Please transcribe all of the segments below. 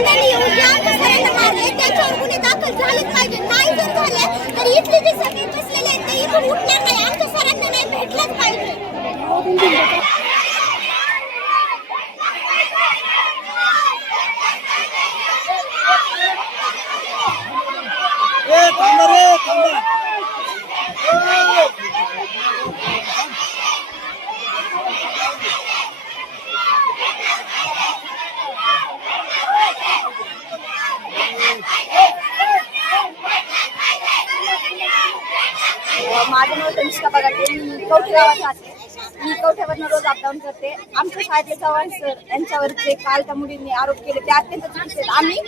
तोंडाने येऊन जे आमच्या सरांना मारले त्याच्यावर गुन्हे दाखल झालेच पाहिजे. नाही जर झाले तर इथले जे सगळे बसलेले आहेत ते इथून उठणार नाही. आमच्या सरांना नाही भेटलंच पाहिजे. माझं नाव तनिष्का बगाटे. मी कवठे गावात राहते. मी कवठ्यावरनं रोज अपडाऊन करते. आमच्या शाळेतले चव्हाण सर यांच्यावरचे काल त्या मुलींनी आरोप केले ते अत्यंत चुकीचे आहेत. आम्ही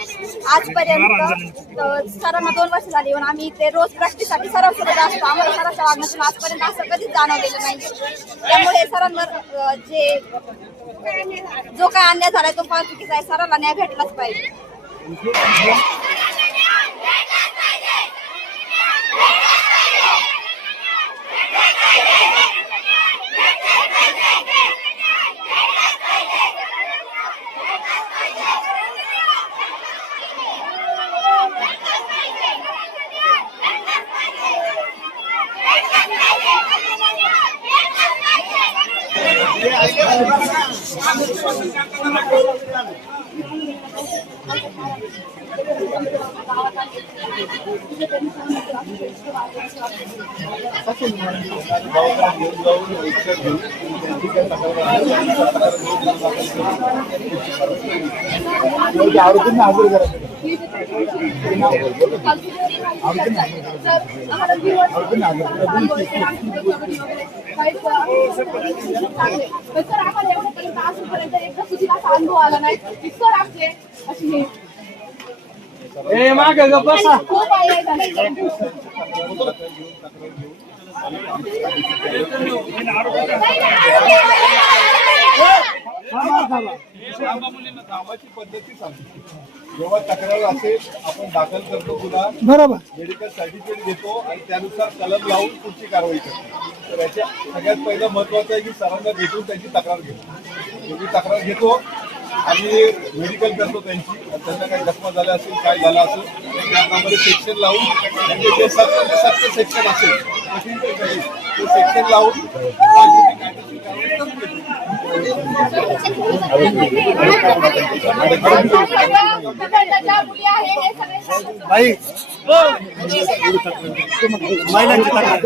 आजपर्यंत सरांना 2 वर्ष झाली येऊन आम्ही इथे रोज प्रॅक्टिससाठी सरांसोबत असतो. आम्हाला सरांच्या वागण्यातून आजपर्यंत असं कधीच जाणवलेलं नाही. त्यामुळे सरांवर जो काय अन्याय झालाय तो फार चुकीचा आहे. सरांना न्याय भेटलाच पाहिजे. आरोपींना हजर करा. सर आम्हाला एवढ्यापर्यंत असूपर्यंत एकदा सुद्धा असा अनुभव आला नाही. सर आमचे अशी खूप आहे कामाची पद्धती सांगतो. जेव्हा तक्रार असेल आपण दाखल करतो गुन्हा, बरोबर, मेडिकल सर्टिफिकेट घेतो आणि त्यानुसार कलम लावून पुढची कारवाई करतो. तर याच्या सगळ्यात पहिलं महत्वाचं आहे की सरांना भेटून त्यांची तक्रार घेतो. तुम्ही तक्रार घेतो आणि मेडिकल करतो त्यांची. त्यांना काही जखमा झाल्या असेल काय झालं असेल त्याप्रमाणे सेक्शन लावून म्हणजे जे सत्य सेक्शन असेल ते सेक्शन लावून कायदेशीर कारवाई करून घेतो. भाई महिलांची तक्रार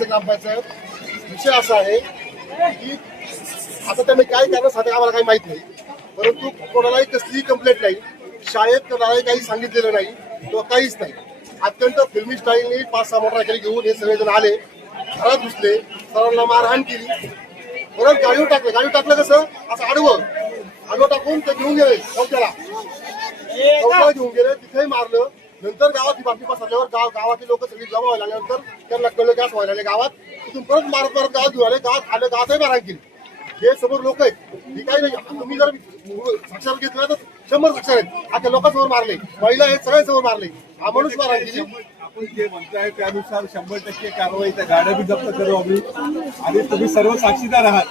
ग्रामपंचायत विषय असा आहे की आता त्यांनी काय करण्यासाठी आम्हाला काही माहित नाही. परंतु कोणालाही कसलीही कंप्लेंट नाही, शाळेत कोणालाही काही सांगितलेलं नाही किंवा काहीच नाही. अत्यंत फिल्मी स्टाईलने 5-6 मोटरसायकल घेऊन हे सगळेजण आले, घरात घुसले, सरांना मारहाण केली, परत गाडीवर टाकलं. गाडीवर टाकलं कसं असं आडवं टाकून ते घेऊन गेले कवट्याला घेऊन गेले, तिथेही मारलं. नंतर गावात ही बातमी पसरल्यावर गावातले लोक सगळी जमा व्हायला लागल्यानंतर त्यांना कळलं की असं व्हायला लागले गावात. तिथून परत मारत गावात घेऊन आले. गावात आलं, गावातही मारहाण केली. हे समोर लोक आहेत, ही काही नाही. तुम्ही जर साक्षर घेतलं तर 100 साक्षर आहेत. आता लोकांसमोर मारले, महिला हे सगळ्यांसमोर मारले, हा माणूस मारहाण केली. आपण जे म्हणताय त्यानुसार 100% कारवाई, त्या गाड्या बी जप्त करू आम्ही. आणि तुम्ही सर्व साक्षीदार आहात.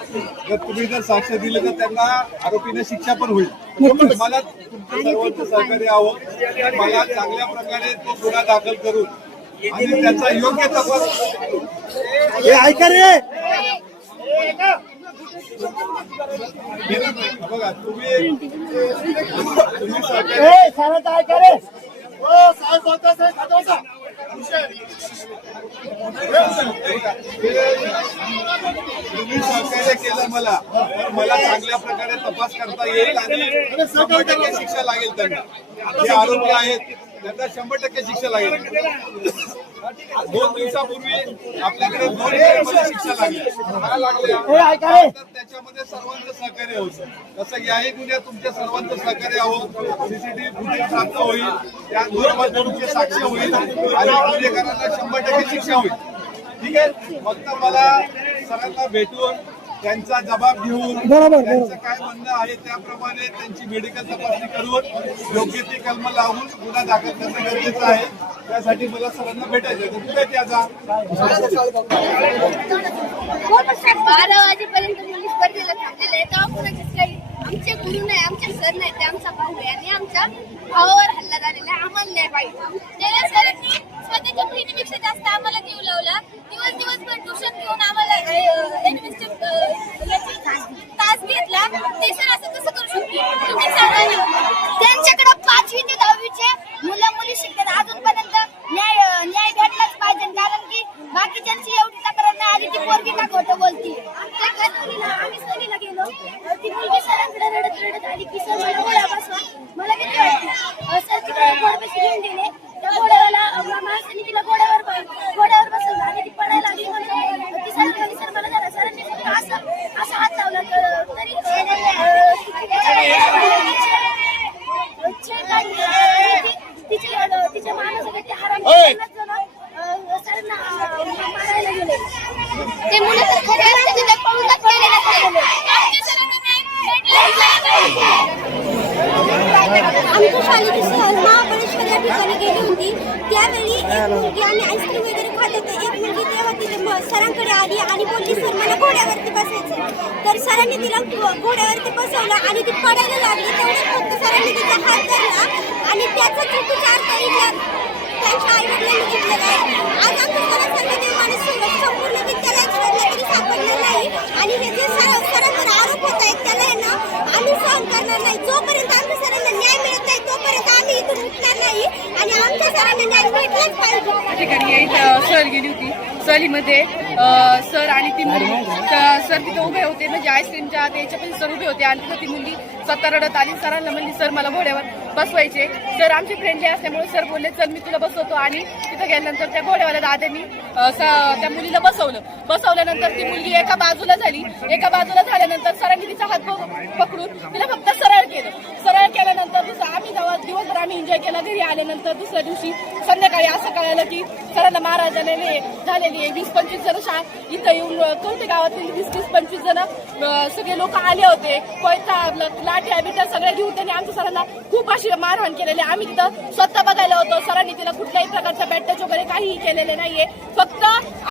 जर तुम्ही जर साक्ष दिले तर त्यांना आरोपींना शिक्षा पण होईल. मला तुमचं सर्वांचं सहकार्य हवं. मला चांगल्या प्रकारे तो गुन्हा दाखल करून आणि त्याचा योग्य तपास. ऐका रे, बघा तुम्ही तुम्ही सहकार्य केलं मला चांगल्या प्रकारे तपास करता येईल आणि 100% शिक्षा लागेल. त्यांना जे आरोपी आहेत त्यांना 100% शिक्षा लागेल. 2 दिवसापूर्वी आपल्याकडे 2 शिक्षा लागली. त्याच्यामध्ये सर्वांचं सहकार्य होतं. तसं याही गुन्ह्यात तुमच्या सर्वांचं सहकार्य हवं. सीसीटीव्ही फुटेज प्राप्त होईल, त्या तुमचे साक्ष होईल आणि गुन्हेगारांना 100% शिक्षा होईल. ठीक आहे. फक्त मला सरांना भेटून त्यांचा जबाब घेऊन त्यांचं काय म्हणणं आहे त्याप्रमाणे त्यांची मेडिकल तपासणी करून योग्य ती कलम लावून गुन्हा दाखल करणं गरजेचं आहे. त्यासाठी मला सरांना भेटायचं आहे. कुठे त्याचा 12 वाजेपर्यंत मुली स्पर्धेला थांबलेले आहेत. तेव्हा कुणाचीच काही आमचे गुरु नाही, आमचे सर नाही, ते आमचा भाऊ आहे आणि आमच्या भावावर हल्ला झालेला आहे. आम्हाला नाही पाहिजे. त्याला सरांनी स्वतःच्या बहिणीपेक्षा जास्त आम्हाला जीव लावला. दिवसभर ट्युशन घेऊन आम्हाला तास घेतला. ते सर असं कसं करू शकते तुम्ही सांगा ना. त्यांच्याकडे 5वी ते 10वीचे मुलं मुली शिकतात. अजूनपर्यंत न्याय भेटलाच पाहिजे, कारण की बाकीच्यांची एवढी तक्रार नाही आली. ती पोरगी का खोटं बोलती. आम्ही सहलीला गेलो, ती मुलगी सरांकडे रडत आली की सर मला गोळ्या बसवा. मला किती वाटते सर तिकडे घोड्यापाशी घेऊन गेले. त्या घोड्याला माणसाने तिला घोड्यावर बसवलं आणि ती पडायला लागली. म्हणून ती सर म्हणाली सर मला जरा. सरांनी फक्त असं हात लावला तरी तिच्या माणसाकडे ते हराम सरांना मारायला गेले. ते मुलं तर खरे असते ते पळूनच गेले नसते. आमच्या शाळेची सहल महाबळेश्वर या ठिकाणी गेली होती. त्यावेळी एक मुलगी आम्ही आईस्क्रीम वगैरे खात होते. एक मुलगी तेव्हा तिथे सरांकडे आली आणि बोलली सर मला घोड्यावरती बसायचं. तर सरांनी तिला घोड्यावरती बसवलं आणि ती पडायला लागली. तेवढं फक्त सरांनी तिचा हात धरला आणि त्याचा चुकीचा अर्थ त्यांच्या आई वडिलांनी घेतलेला आहे. आज आमच्या सरांसारखे माणूस संपूर्ण विद्यालयात शोधलं तरी सापडलं नाही. आणि हे जे सरांवर आरोप होत आहेत त्याला आम्ही सहन करणार नाही. जोपर्यंत आमच्या सरांना न्याय मिळत नाही तोपर्यंत आम्ही इथून उठणार नाही आणि आमच्या सरांना न्याय भेटलाच पाहिजे. ठिकाणी सहल गेली होती. सहलीमध्ये सर आणि ती मुलगी सर तिथे उभे होते, म्हणजे आईस्क्रीमच्या त्याच्या पण सर उभे होते आणि तिथं ती मुलगी स्वतः रडत आली. सरांना म्हणली सर मला घोड्यावर बसवायचे. सर आमचे फ्रेंडली असल्यामुळे सर बोलले चल मी तुला बसवतो. आणि तिथं गेल्यानंतर त्या घोड्यावाल्या दादांनी त्या मुलीला बसवल्यानंतर ती मुलगी एका बाजूला झाली. एका बाजूला झाल्यानंतर सरांनी तिचा हात पकडून तिला फक्त सरळ केल्यानंतर आम्ही जेव्हा दिवसभर आम्ही एन्जॉय केला. घरी आल्यानंतर दुसऱ्या दिवशी संध्याकाळी असं कळालं की सरांना मारहाण झालेली आहे. 20-25 जण इथं येऊन कवठे गावातील 20-25 जण सगळे लोक आले होते. कोयता लाठ्या बिट्या सगळ्या घेऊन त्यांनी आमच्या सरांना खूप अशी मारहाण केलेली. आम्ही तिथं स्वतः बघायला होतो. सरांनी तिला कुठल्याही प्रकारचा बॅट टच वगैरे काहीही केलेले नाहीये. फक्त